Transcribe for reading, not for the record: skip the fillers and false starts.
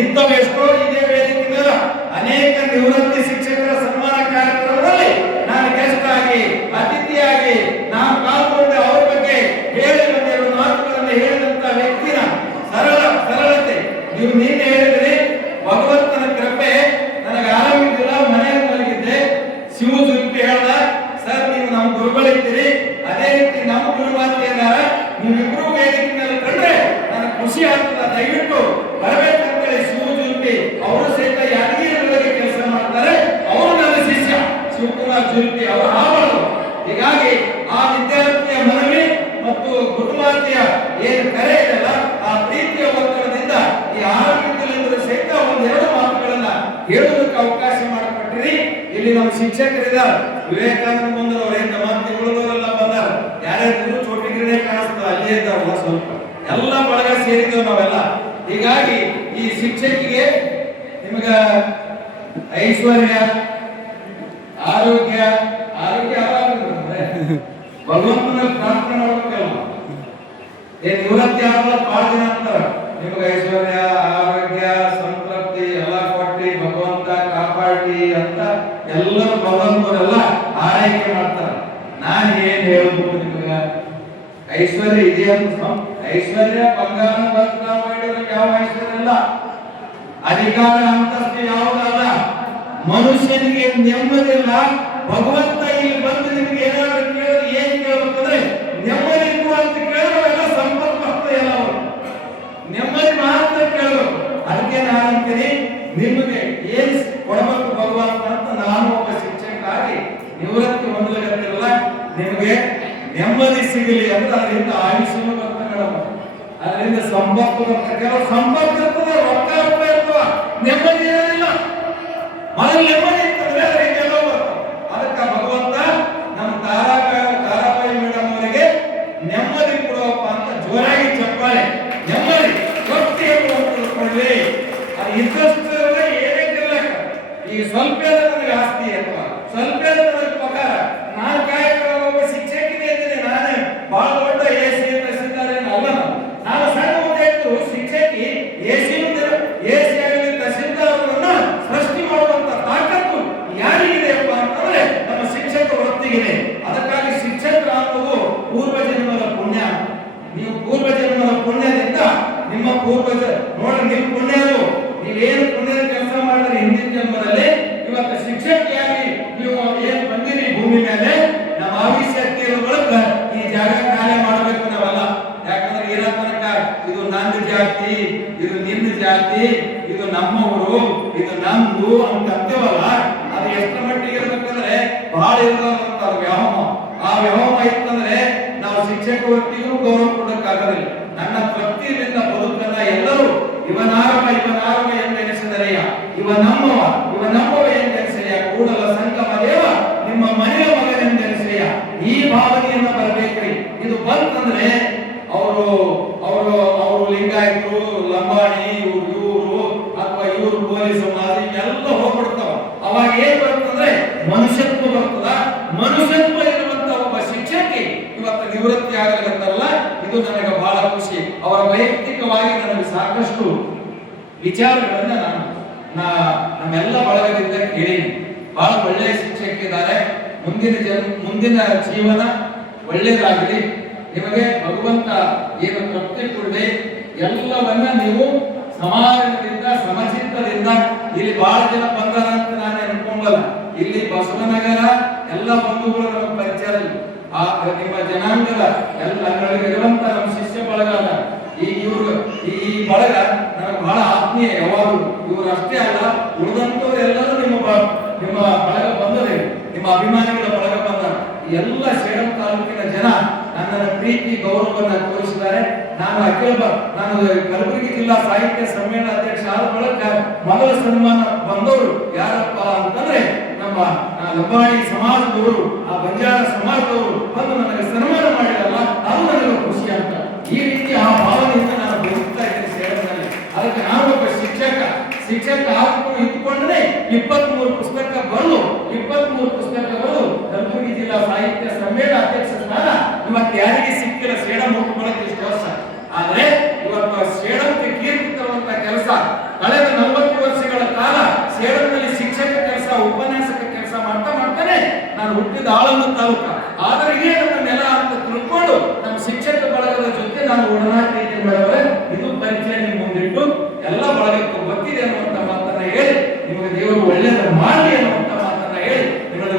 ಇಂಥವು ಎಷ್ಟೋ ಇದೇ ವೇದಿಕೆ ಮೇಲೆ ಅನೇಕ ನಿವೃತ್ತಿ ಶಿಕ್ಷಕರ ಸನ್ಮಾನ ಕಾರ್ಯಕ್ರಮದಲ್ಲಿ ನಾನು ಗೆಸ್ಟ್ ಆಗಿ ಅತಿಥಿಯಾಗಿ ನಾನು ಪಾಲ್ಗೊಂಡು ಅವರ ಬಗ್ಗೆ ಹೇಳಿ ಒಂದೆರಡು ಮಾತುಗಳನ್ನು ಹೇಳಿದಂತ ವ್ಯಕ್ತಿನ ಸರಳತೆ ನೀವು ನಿನ್ನೆ ಹೇಳಿದ್ರಿ. ಭಗವಂತನ ಕೃಪೆ ನನಗೆ ಆರಾಮಿದ್ದಿಲ್ಲ, ಮನೆಯಲ್ಲಿ ಮಲಗಿದ್ದೆ. ಶಿವಜುಂಪಿ ಹೇಳ್ದ, ಸರ್ ನೀವು ನಮ್ಮ ಗುರುಗಳಿದ್ದೀರಿ, ಅದೇ ರೀತಿ ನಮ್ಮ ಗುರುವಾತಿ ಏನಾರ ನೀವಿಬ್ರು ವೇದಿಕೆ ಮೇಲೆ ಕಂಡ್ರೆ ನನಗೆ ಖುಷಿ ಆಗ್ತದ, ದಯವಿಟ್ಟು ಬರಬೇಕಂತೇಳಿ ಶಿವಜುಂಪಿ ಅವರು ಸಹಿತ ಯಾದಗಿರಿ ಕೆಲಸ ಮಾಡ್ತಾರೆ. ಅವರು ನನ್ನ ಶಿಷ್ಯ ಶಿವಕುಮಾರ್ ಜುಲ್ಪಿ ಅವರು ಹಾವಳು. ಹೀಗಾಗಿ ಆ ವಿದ್ಯಾರ್ಥಿಯ ಮನವಿ ಮತ್ತು ಗುರುಮಾತೆಯ ಏನು ಕರೆ ಇದೆಯಲ್ಲ, ಆ ಪ್ರೀತಿಯ ಒತ್ತಡದಿಂದ ಈ ಆರಂಭಿಕಲಿಂದ ಸಹಿತ ಒಂದೆರಡು ಮಾತುಗಳನ್ನ ಹೇಳುವುದಕ್ಕೆ ಅವಕಾಶ ಮಾಡಿಕೊಟ್ಟಿರಿ. ಇಲ್ಲಿ ನಮ್ಮ ಶಿಕ್ಷಕರಿದ ವಿವೇಕಾನಂದ ಬಂದವರಿಂದ ಮತ್ತೆ ಉಳಿದವರೆಲ್ಲ ಬಂದಾರ. ಯಾರ್ಯಾರು ಚೋಟಿಗಿರೇ ಕಾಣಿಸ್ತದೆ, ಅಲ್ಲೇ ಇದ್ದಾವಲ್ಲ ಸ್ವಲ್ಪ ಎಲ್ಲ ಬಳಗ ಸೇರಿದ್ದೇವೆ ನಾವೆಲ್ಲ. ಹೀಗಾಗಿ ಈ ಶಿಕ್ಷಕಿಗೆ ನಿಮಗ ಐಶ್ವರ್ಯ, ಆರೋಗ್ಯ ಭಗವಂತನ ಪ್ರಾರ್ಥನೆ ಮಾಡ್ಬೇಕಲ್ಲ. ನಿವೃತ್ತಿ ಆಗಲ್ಲ ಬಹಳ ದಿನ ಅಂತಾರ, ನಿಮ್ಗೆ ಐಶ್ವರ್ಯ, ಆರೋಗ್ಯ, ಸಂತೃಪ್ತಿ ಎಲ್ಲ ಕೊಟ್ಟಿ ಭಗವಂತ ಕಾಪಾಡಿ ಅಂತ ಎಲ್ಲರೂ ಭಗವಂತರೆಲ್ಲ ಆರೈಕೆ ಮಾಡ್ತಾರ. ನಾನು ಏನ್ ಹೇಳ್ಬೋದು ನಿಮಗ, ಐಶ್ವರ್ಯ ಇದೆ ಅಂತ. ಐಶ್ವರ್ಯ ಬಂಗಾರ ಯಾವ ಐಶ್ವರ್ಯ ಇಲ್ಲ, ಅಧಿಕಾರ ಅಂತಸ್ತು ಯಾವುದಲ್ಲ. ಮನುಷ್ಯನಿಗೆ ನೆಮ್ಮದಿಲ್ಲ. ಭಗವಂತ ಇಲ್ಲಿ ಬಂದು ನಿಮ್ಗೆ ಏನಾದ್ರು ಕೇಳಿದ್ರೆ ಏನ್ ಕೇಳ್ಬೇಕಂದ್ರೆ ನೆಮ್ಮದಿ ಅಂತ ಕೇಳಿದ್ರೆ ಎಲ್ಲ ಸಂಪತ್ತು ಬರ್ತದೆ. ಎಲ್ಲ ನೆಮ್ಮದಿ ಮಾತ್ರ ಕೇಳಬೇಕು. ಅದಕ್ಕೆ ನಾನು ಅಂತೀನಿ, ನಿಮಗೆ ಏನ್ ಕೊಡಬೇಕು ಭಗವಂತ ಅಂತ ನಾನು ಒಬ್ಬ ಶಿಕ್ಷಕ ಆಗಿ ನಿವೃತ್ತಿ ಹೊಂದಲಿಲ್ಲ. ನಿಮಗೆ ನೆಮ್ಮದಿ ಸಿಗಲಿ ಅಂತ ಅದರಿಂದ ಆಯುಷ್ಯನು ಬರ್ತದೆ, ಅದರಿಂದ ಸಂಪತ್ತು ಬರ್ತದೆ. ಕೆಲವು ಸಂಪತ್ತು ಇರ್ತದೆ, ರೊಕ್ಕ ಇರ್ತವ, ನೆಮ್ಮದಿ ಇರೋದಿಲ್ಲ. ಮೊದಲು ನೆಮ್ಮದಿ ಇರ್ತದೆ, ಅದರಿಂದ ಎಲ್ಲ ಬರ್ತದೆ. ಅದಕ್ಕೆ ಭಗವಂತ ನಮ್ಮ ತಾರಾಬಾಯಿ ಮೇಡಮ್ ಅವರಿಗೆ ನೆಮ್ಮದಿ ಕೊಡುವಪ್ಪ ಅಂತ ಜೋರಾಗಿ ಚಪ್ಪಾಳೆ. ನೆಮ್ಮದಿ ಭಕ್ತಿಯನ್ನು ಕೊಡಲಿ. ಅದು ಇದ್ದಷ್ಟು ಏನೇನಿಲ್ಲ. ಈಗ ಸ್ವಲ್ಪ ನನಗೆ ಆಸ್ತಿ ಅಥವಾ ಸ್ವಲ್ಪ ನನಗೆ ಪಗಾರ, ನಾನು ಕಾಯಕ ಒಬ್ಬ ಶಿಕ್ಷಕಿನೇ ಇದ್ದೀನಿ. ನಾನೇ ಬಹಳ ದೊಡ್ಡ ಎಸಿ ತಹಸೀಲ್ದಾರ್ ಅಲ್ಲ. ನಾನು ಸಣ್ಣ ಓದಿದ್ದು ಶಿಕ್ಷಕಿ ಎಸಿ ಆಗಲಿ ತಹಸೀಲ್ದಾರರನ್ನ ಸೃಷ್ಟಿ ಮಾಡುವಂತ ತಾಕತ್ತು ಯಾರಿಗಿದೆಯಪ್ಪ ಅಂತಂದ್ರೆ ನಮ್ಮ ಶಿಕ್ಷಕ ವೃತ್ತಿಗಿದೆ. ಅದಕ್ಕಾಗಿ ಶಿಕ್ಷಕರ ಅನ್ನೋದು ಪೂರ್ವ ಜನ್ಮದ ಪುಣ್ಯ. ನೀವು ಪೂರ್ವ ಜನ್ಮದ ಪುಣ್ಯದಿಂದ ನಿಮ್ಮ ಪೂರ್ವಜ ನೋಡಿ, ನಿಮ್ಮ ಪುಣ್ಯರು ನೀವೇನು ಪುಣ್ಯದ ಕೆಲಸ ಮಾಡಿದ್ರೆ ಹಿಂದಿನ ಜನ್ಮದಲ್ಲಿ ಇವತ್ತು ಶಿಕ್ಷಕಿಯಾಗಿ ನೀವು ಏನ್ ಬಂದಿರಿ ಭೂಮಿ ಮೇಲೆ, ನಮ್ಮ ಆವಿಷ್ಯಕ್ಕೆ ಇರೋ ಮೂಲಕ ಈ ಜಾಗ ಕಾರ್ಯ ಮಾಡಬೇಕು ನಾವೆಲ್ಲ. ಯಾಕಂದ್ರೆ ಇರೋ ತನಕ ಇದು ನನ್ನ ಜಾತಿ, ಇದು ನಿನ್ನ ಜಾತಿ, ಇದು ನಮ್ಮವರು, ಇದು ನಮ್ದು ಅಂತ ಅಂತೀವಲ್ಲ, ಅದು ಎಷ್ಟರ ಮಟ್ಟಿಗೆ ಇರ್ಬೇಕಂದ್ರೆ ಬಹಳ ಇರುವಂತ ವ್ಯಾಮೋಹ. ಆ ವ್ಯಾಮೋಹ ಇತ್ತಂದ್ರೆ ನಾವು ಶಿಕ್ಷಕ ವೃತ್ತಿಗೂ ಗೌರವ ಕೊಡಕ್ಕಾಗೋದಿಲ್ಲ. ನನ್ನ ಭಕ್ತಿಯಿಂದ ಬದುಕನ್ನ ಎಲ್ಲರೂ ಇವನಾರವ ಎಂದೆನಿಸಿದರೆಯ, ಇವ ನಮ್ಮವ ಎಂದೆನಿಸೆಯ, ಕೂಡಲ ಸಂಗಮ ದೇವ ನಿಮ್ಮ ಮನೆಯ ಮಗನೆಂದೆನಿಸೆಯ. ಈ ಭಾವನೆಯನ್ನ ಬರಬೇಕ್ರಿ. ಇದು ಬಂತಂದ್ರೆ ಅವರು ಲಿಂಗಾಯತರು, ಲಂಬಾಣಿ, ಇವರು ಅಥವಾ ಇವರು ಪೊಲೀಸ್ ಸಮಾಜ ಎಲ್ಲ ಹೋಗ್ಬಿಡ್ತಾವ. ಅವಾಗ ಏನ್ ಬರ್ತಂದ್ರೆ ಮನುಷ್ಯತ್ವ ಬರ್ತದ. ಮನುಷ್ಯತ್ವ ಇರುವಂತ ಒಬ್ಬ ಶಿಕ್ಷಕಿ ಇವತ್ತು ನಿವೃತ್ತಿ ಆಗಲಿರುತ್ತಲ್ಲ, ಇದು ನನಗೆ ಬಹಳ ಖುಷಿ. ಅವರ ವೈಯಕ್ತಿಕವಾಗಿ ನನಗೆ ಸಾಕಷ್ಟು ವಿಚಾರಗಳನ್ನ ನಮ್ಮೆಲ್ಲ ಬಳಗದಿಂದ ಕೇಳೀನಿ. ಬಹಳ ಒಳ್ಳೆಯ ಶಿಕ್ಷಕಿದ್ದಾರೆ. ಮುಂದಿನ ಜೀವನ ಒಳ್ಳೆಯದಾಗಲಿ. ನಿಮಗೆ ಭಗವಂತ ಏನು ತೃಪ್ತಿ ಕೊಡಲಿ. ಎಲ್ಲವನ್ನ ನೀವು ಸಮಾಧಾನದಿಂದ ಸಮಚಿತ್ತದಿಂದ, ಇಲ್ಲಿ ಬಹಳ ಜನ ಬಂದಾರ ಅಂತ ನಾನು ಅನ್ಕೊಂಡಲ್ಲ. ಇಲ್ಲಿ ಬಸವನಗರ ಎಲ್ಲ ಬಂಧುಗಳು ನಮಗೆ ಪರಿಚಯ ಇಲ್ಲ. ನಿಮ್ಮ ಜನಾಂಗದ ಎಲ್ಲ ಇರುವಂತ ನಮ್ಮ ಶಿಷ್ಯ ಬಳಗ ಅಲ್ಲ. ಈ ಬಳಗ ನನಗೆ ಬಹಳ ಆತ್ಮೀಯ. ಯಾವಾಗಲೂ ಇವರು ಅಷ್ಟೇ ಅಲ್ಲ, ಉಳಿದಂತವ್ರು ಎಲ್ಲರೂ ನಿಮ್ಮ ಬಳಗ ಬಂದರೆ, ನಿಮ್ಮ ಅಭಿಮಾನಿಗಳ ಬಳಗ ಬಂದ ಎಲ್ಲ ಸೇಡಂ ತಾಲೂಕಿನ ಜನ ನನ್ನನ್ನು ಪ್ರೀತಿ ಗೌರವವನ್ನ ತೋರಿಸಿದ್ದಾರೆ. ನಾನು ಕಲಬುರಗಿ ಜಿಲ್ಲಾ ಸಾಹಿತ್ಯ ಸಮ್ಮೇಳನ ಅಧ್ಯಕ್ಷ ಆದ ಬಳಿಕ ಮೊದಲ ಸನ್ಮಾನ ಬಂದವರು ಯಾರಪ್ಪ ಅಂತಂದ್ರೆ ನಮ್ಮ ಲಂಬಾಣಿ ಸಮಾಜದವರು, ಆ ಬಂಜಾರ ಸಮಾಜದವರು ಬಂದು ನನಗೆ ಸನ್ಮಾನ ಮಾಡಿರಲ್ಲ, ಅದು ನನಗೆ ಖುಷಿ ಅಂತ. ಈ ರೀತಿ ಆ ಭಾವನೆಯಿಂದ ನಾನು ಬದುಕ್ತಾ ಇದ್ದೀನಿ ಸೇಡಂನಲ್ಲಿ. ಅದಕ್ಕೆ ನಾನು ಒಬ್ಬ ಶಿಕ್ಷಕ ಹಾಕೊಂಡು ಇದ್ದುಕೊಂಡ್ರೆ 23 ಪುಸ್ತಕಗಳು ಕಲಬುರಗಿ ಜಿಲ್ಲಾ ಸಾಹಿತ್ಯ ಸಮ್ಮೇಳನ ಅಧ್ಯಕ್ಷ ಸ್ಥಾನ ಇವತ್ತು ಯಾರಿಗೆ ಸಿಕ್ಕಿಲ್ಲ. ಸೇಡಂ ಹುಟ್ಟು ಬಳಕೆ ಇಷ್ಟು ವರ್ಷ. ಆದ್ರೆ ಇವತ್ತು ಸೇಡಂಗೆ ಕೀರ್ತಿ ತರುವಂತ ಕೆಲಸ ಕಳೆದ 40 ವರ್ಷಗಳ ಕಾಲ ಸೇಡಂನಲ್ಲಿ ಶಿಕ್ಷಕ ಕೆಲಸ, ಉಪನ್ಯಾಸಕ ಕೆಲಸ ಮಾಡ್ತಾನೆ ನಾನು ಹುಟ್ಟಿದ ಆಳಂದ ತಾಲೂಕ. ಆದರೆ ಇದೇ ನನ್ನ ನೆಲ ಅಂತ ತಿಳ್ಕೊಂಡು ನಮ್ಮ ಶಿಕ್ಷಕ ಬಳಗದ ಜೊತೆ ನಾನು ಒಡನಾಟ ಮಾಡಿದ್ರೆ ಇದು ಪರಿಚಯ ನಿಮ್ಮ ಮುಂದಿಟ್ಟು ಎಲ್ಲ ಬಳಗಕ್ಕೂ ಗೊತ್ತಿದೆ ಅನ್ನುವಂತ ಮಾತನ್ನ ಹೇಳಿ ನಿಮಗೆ ದೇವರು ಒಳ್ಳೆಯದ ಮಾಡಲಿ ಅನ್ನುವಂತ ಮಾತನ್ನ ಹೇಳಿ ನಿಮಗೆ